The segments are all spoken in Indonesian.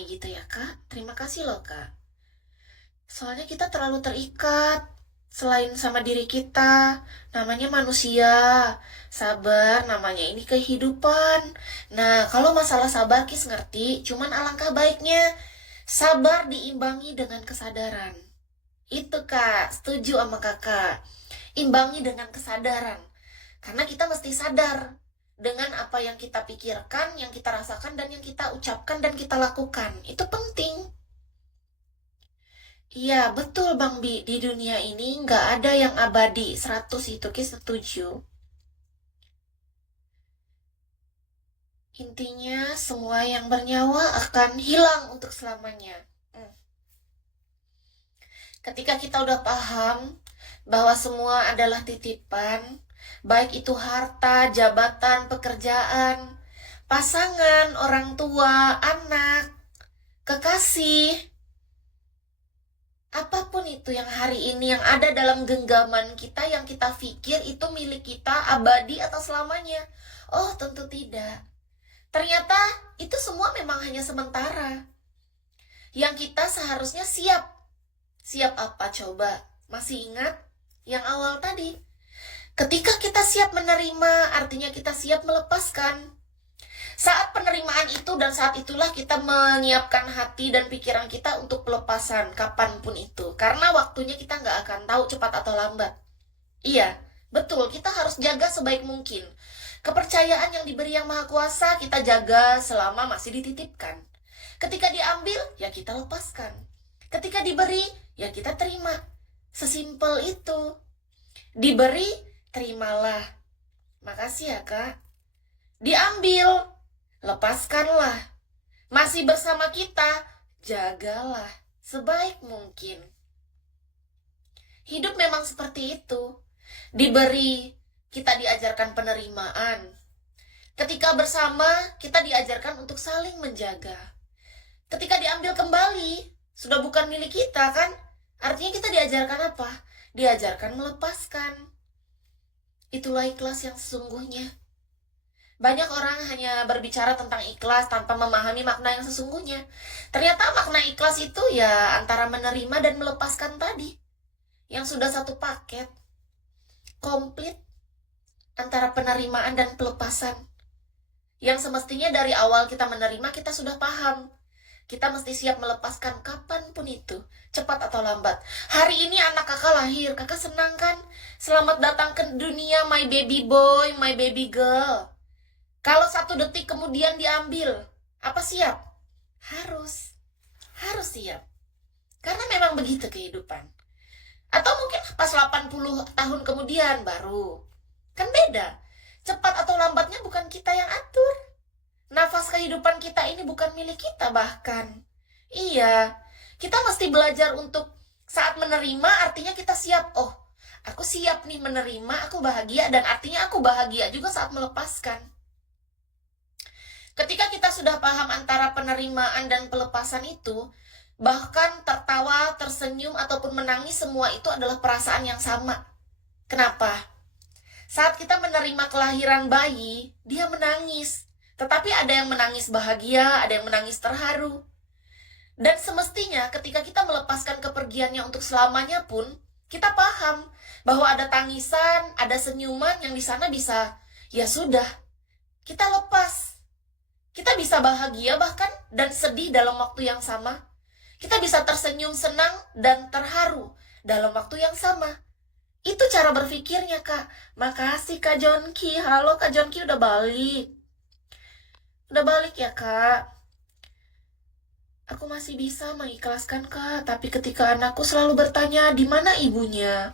berdamai gitu ya Kak. Terima kasih loh Kak. Soalnya kita terlalu terikat. Selain sama diri kita, namanya manusia. Sabar, namanya ini kehidupan. Nah, kalau masalah sabar Kis ngerti, cuman alangkah baiknya sabar diimbangi dengan kesadaran. Itu Kak, setuju sama Kakak. Imbangi dengan kesadaran. Karena kita mesti sadar dengan apa yang kita pikirkan, yang kita rasakan, dan yang kita ucapkan dan kita lakukan. Itu penting. Iya, betul Bang Bi. Di dunia ini nggak ada yang abadi. 100 itu, Ki setuju. Intinya, semua yang bernyawa akan hilang untuk selamanya. Hmm. Ketika kita udah paham bahwa semua adalah titipan, baik itu harta, jabatan, pekerjaan, pasangan, orang tua, anak, kekasih, apapun itu yang hari ini yang ada dalam genggaman kita, yang kita pikir itu milik kita abadi atau selamanya. Oh, tentu tidak. Ternyata itu semua memang hanya sementara. Yang kita seharusnya siap. Siap apa coba? Masih ingat yang awal tadi? Ketika kita siap menerima, artinya kita siap melepaskan. Saat penerimaan itu dan saat itulah kita menyiapkan hati dan pikiran kita untuk pelepasan kapanpun itu. Karena waktunya kita nggak akan tahu cepat atau lambat. Iya, betul, kita harus jaga sebaik mungkin. Kepercayaan yang diberi Yang Maha Kuasa kita jaga selama masih dititipkan. Ketika diambil, ya kita lepaskan. Ketika diberi, ya kita terima. Sesimpel itu. Diberi, terimalah. Makasih ya Kak. Diambil, lepaskanlah. Masih bersama kita, jagalah sebaik mungkin. Hidup memang seperti itu. Diberi, kita diajarkan penerimaan. Ketika bersama, kita diajarkan untuk saling menjaga. Ketika diambil kembali, sudah bukan milik kita kan? Artinya kita diajarkan apa? Diajarkan melepaskan. Itulah ikhlas yang sesungguhnya. Banyak orang hanya berbicara tentang ikhlas tanpa memahami makna yang sesungguhnya. Ternyata makna ikhlas itu ya antara menerima dan melepaskan tadi. Yang sudah satu paket. Komplit antara penerimaan dan pelepasan. Yang semestinya dari awal kita menerima, kita sudah paham. Kita mesti siap melepaskan kapanpun itu, cepat atau lambat. Hari ini anak kakak lahir, kakak senang kan? Selamat datang ke dunia, my baby boy, my baby girl. Kalau 1 detik kemudian diambil, apa siap? Harus siap. Karena memang begitu kehidupan. Atau mungkin pas 80 tahun kemudian baru. Kan beda. Cepat atau lambatnya bukan kita yang atur. Nafas kehidupan kita ini bukan milik kita bahkan. Iya, kita mesti belajar untuk saat menerima artinya kita siap. Oh, aku siap nih menerima, aku bahagia. Dan artinya aku bahagia juga saat melepaskan. Ketika kita sudah paham antara penerimaan dan pelepasan itu, bahkan tertawa, tersenyum, ataupun menangis, semua itu adalah perasaan yang sama. Kenapa? Saat kita menerima kelahiran bayi, dia menangis. Tetapi ada yang menangis bahagia, ada yang menangis terharu. Dan semestinya ketika kita melepaskan kepergiannya untuk selamanya pun, kita paham bahwa ada tangisan, ada senyuman yang di sana bisa, ya sudah, kita lepas. Kita bisa bahagia bahkan dan sedih dalam waktu yang sama. Kita bisa tersenyum senang dan terharu dalam waktu yang sama. Itu cara berpikirnya Kak. Makasih Kak Jonki. Halo Kak Jonki, udah balik. Udah balik ya Kak. Aku masih bisa mengikhlaskan Kak. Tapi ketika anakku selalu bertanya di mana ibunya,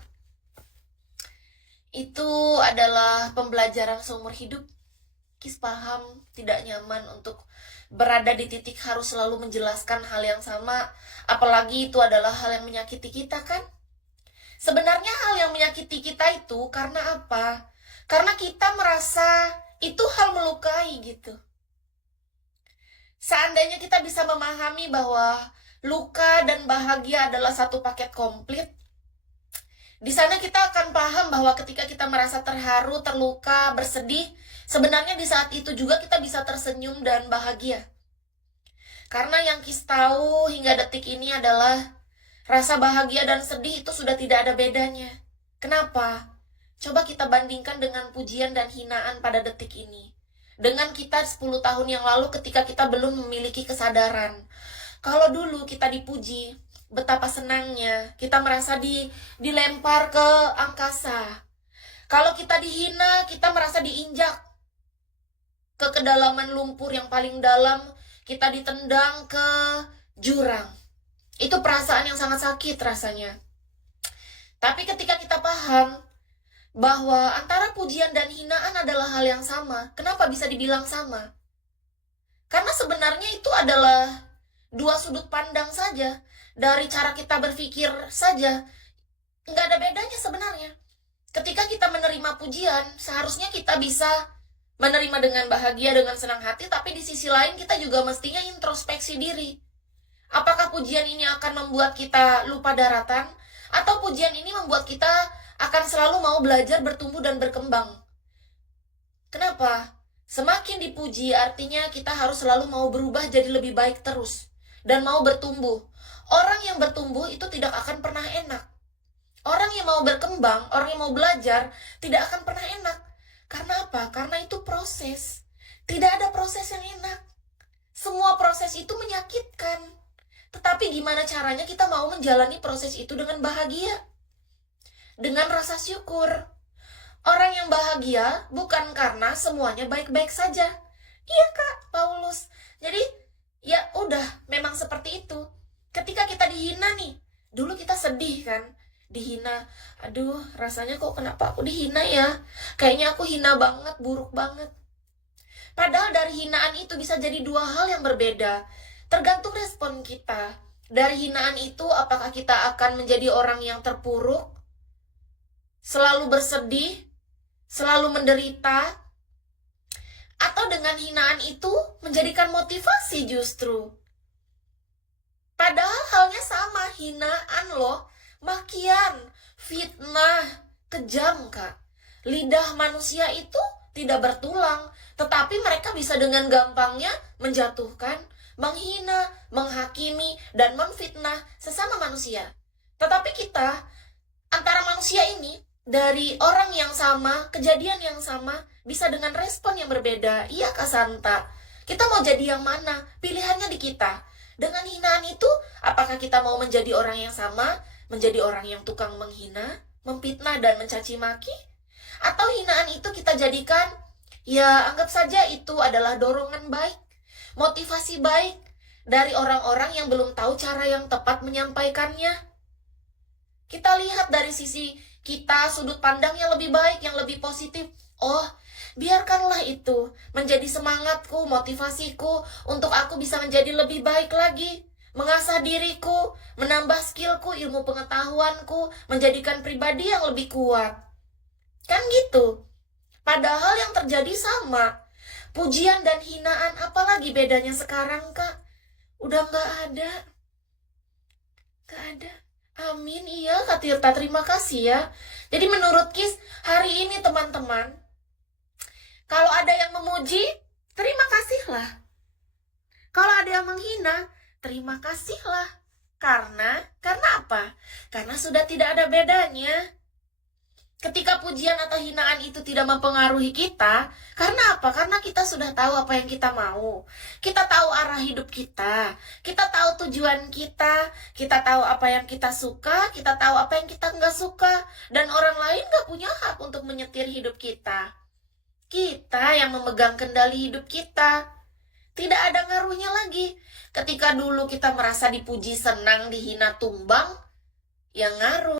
itu adalah pembelajaran seumur hidup. Kis paham tidak nyaman untuk berada di titik harus selalu menjelaskan hal yang sama. Apalagi itu adalah hal yang menyakiti kita kan. Sebenarnya hal yang menyakiti kita itu karena apa? Karena kita merasa itu hal melukai gitu. Seandainya kita bisa memahami bahwa luka dan bahagia adalah satu paket komplit, di sana kita akan paham bahwa ketika kita merasa terharu, terluka, bersedih, sebenarnya di saat itu juga kita bisa tersenyum dan bahagia. Karena yang Kis tahu hingga detik ini adalah rasa bahagia dan sedih itu sudah tidak ada bedanya. Kenapa? Coba kita bandingkan dengan pujian dan hinaan pada detik ini. Dengan kita 10 tahun yang lalu ketika kita belum memiliki kesadaran. Kalau dulu kita dipuji, betapa senangnya, kita merasa dilempar ke angkasa. Kalau kita dihina, kita merasa diinjak ke kedalaman lumpur yang paling dalam, kita ditendang ke jurang. Itu perasaan yang sangat sakit rasanya. Tapi ketika kita paham bahwa antara pujian dan hinaan adalah hal yang sama, kenapa bisa dibilang sama? Karena sebenarnya itu adalah dua sudut pandang saja. Dari cara kita berpikir saja, nggak ada bedanya sebenarnya. Ketika kita menerima pujian, seharusnya kita bisa menerima dengan bahagia, dengan senang hati, tapi di sisi lain kita juga mestinya introspeksi diri. Apakah pujian ini akan membuat kita lupa daratan? Atau pujian ini membuat kita akan selalu mau belajar, bertumbuh, dan berkembang? Kenapa? Semakin dipuji artinya kita harus selalu mau berubah jadi lebih baik terus. Dan mau bertumbuh. Orang yang bertumbuh itu tidak akan pernah enak. Orang yang mau berkembang, orang yang mau belajar, tidak akan pernah enak. Karena apa? Karena itu proses. Tidak ada proses yang enak. Semua proses itu menyakitkan. Tetapi gimana caranya kita mau menjalani proses itu dengan bahagia? Dengan rasa syukur. Orang yang bahagia bukan karena semuanya baik-baik saja. Iya Kak, Paulus. Jadi ya udah, memang seperti itu. Ketika kita dihina nih, dulu kita sedih kan? Dihina, aduh rasanya kok kenapa aku dihina ya? Kayaknya aku hina banget, buruk banget. Padahal dari hinaan itu bisa jadi dua hal yang berbeda. Tergantung respon kita. Dari hinaan itu, apakah kita akan menjadi orang yang terpuruk, selalu bersedih, selalu menderita, atau dengan hinaan itu menjadikan motivasi justru. Padahal halnya sama, hinaan loh, makian, fitnah, kejam Kak. Lidah manusia itu tidak bertulang, tetapi mereka bisa dengan gampangnya menjatuhkan, menghina, menghakimi, dan memfitnah sesama manusia. Tetapi kita, antara manusia ini, dari orang yang sama, kejadian yang sama, bisa dengan respon yang berbeda. Iya Kak Santa, kita mau jadi yang mana? Pilihannya di kita. Dengan hinaan itu, apakah kita mau menjadi orang yang sama, menjadi orang yang tukang menghina, memfitnah, dan mencaci maki? Atau hinaan itu kita jadikan, ya anggap saja itu adalah dorongan baik, motivasi baik dari orang-orang yang belum tahu cara yang tepat menyampaikannya. Kita lihat dari sisi kita, sudut pandang yang lebih baik, yang lebih positif. Oh, biarkanlah itu menjadi semangatku, motivasiku untuk aku bisa menjadi lebih baik lagi, mengasah diriku, menambah skillku, ilmu pengetahuanku, menjadikan pribadi yang lebih kuat. Kan gitu. Padahal yang terjadi sama. Pujian dan hinaan, apalagi bedanya sekarang Kak? Udah gak ada. Gak ada. Amin, iya Kak Tirta, terima kasih ya. Jadi menurut Kis, hari ini teman-teman, kalau ada yang memuji, terima kasihlah. Kalau ada yang menghina, terima kasihlah. Karena apa? Karena sudah tidak ada bedanya. Ketika pujian atau hinaan itu tidak mempengaruhi kita, karena apa? Karena kita sudah tahu apa yang kita mau. Kita tahu arah hidup kita tahu tujuan kita tahu apa yang kita suka, kita tahu apa yang kita nggak suka, dan orang lain nggak punya hak untuk menyetir hidup kita. Kita yang memegang kendali hidup kita. Tidak ada ngaruhnya lagi. Ketika dulu kita merasa dipuji senang, dihina tumbang, yang ngaruh.